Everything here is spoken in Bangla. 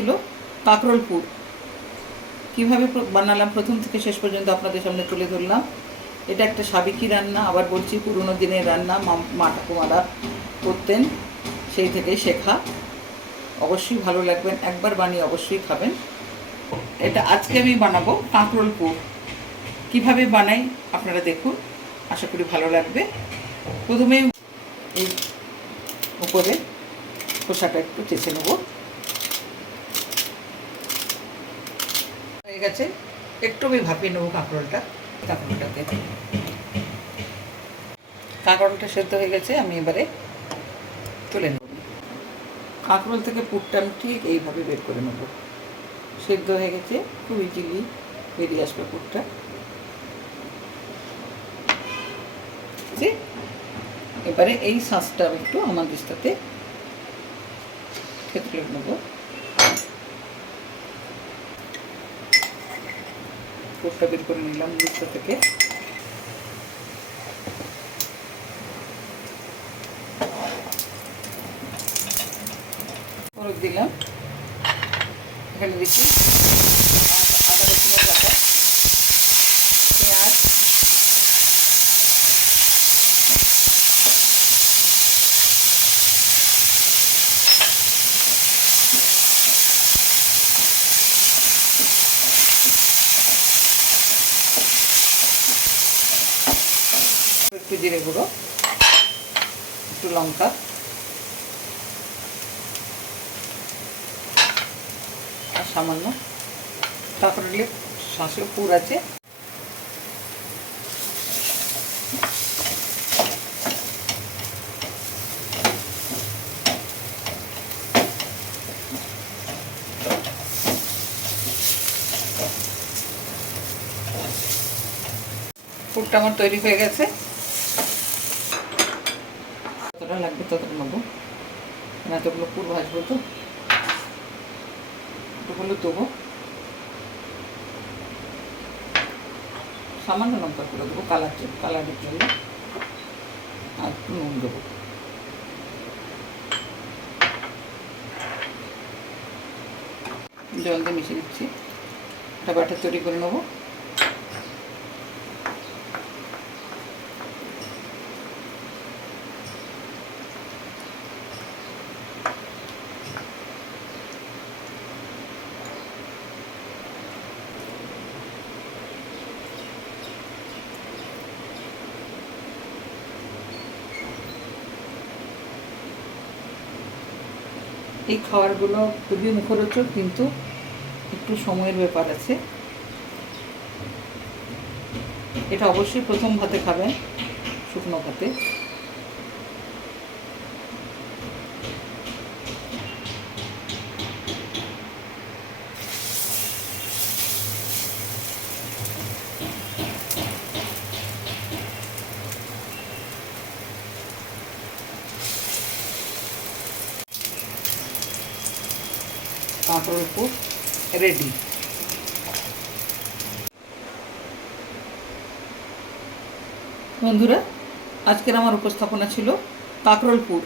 ছিল কাকরোলপুর। কীভাবে বানালাম? প্রথম থেকে শেষ পর্যন্ত আপনাদের সামনে তুলে ধরলাম। এটা একটা সাবেকি রান্না, আবার বলছি পুরনো দিনের রান্না, মা- ঠাকুমারা করতেন, সেই থেকেই শেখা। অবশ্যই ভালো লাগবেন। একবার বানিয়ে অবশ্যই খাবেন। এটা আজকে আমি বানাবো কাঁকরোলপুর। কীভাবে বানাই আপনারা দেখুন। আশা করি ভালো লাগবে। প্রথমে এই উপরে খোসাটা একটু চেঁচে নেব। গেছে একটু আমি ভাপিয়ে নেব কাঁকরোলটা। কাঁকরোলটাতে কাঁকরোলটা সেদ্ধ হয়ে গেছে, আমি এবারে তুলে নেব। কাঁকরোল থেকে পুরটা আমি ঠিক এইভাবে বের করে নেব। সেদ্ধ হয়ে গেছে, খুব ইজিলি বেরিয়ে আসবে পুরটা। যে এবারে এই শাঁসটা একটু আমার দিস্তাতে থেতলে নেব। পুরটা বের করে নিলাম দিস্তা থেকে। দিলাম। এখানে দিচ্ছি। একটু জিরে গুঁড়ো, একটু লঙ্কা। আর সামান্য কাঁকড়ালে শাঁসের পুর আছে। পুরটা আমার তৈরি হয়ে গেছে। যতটা লাগবে ততটা নেব আমি এতগুলো পুর ভাজবো তো? এতগুলো দেবো। সামান্য লঙ্কা করে দেবো কালার কালারের জন্য। আর নুন দেবো। জল দিয়ে মিশিয়ে দিচ্ছি। একটা বাটার তৈরি করে নেব। এই খাবারগুলো খুবই মুখরোচক, কিন্তু একটু সময়ের ব্যাপার আছে। এটা অবশ্যই প্রথম ভাতে খাবেন শুকনো ভাতে। কাঁকড়োর পুর রেডি বন্ধুরা আজকের আমার উপস্থাপনা ছিল কাঁকরোলপুর।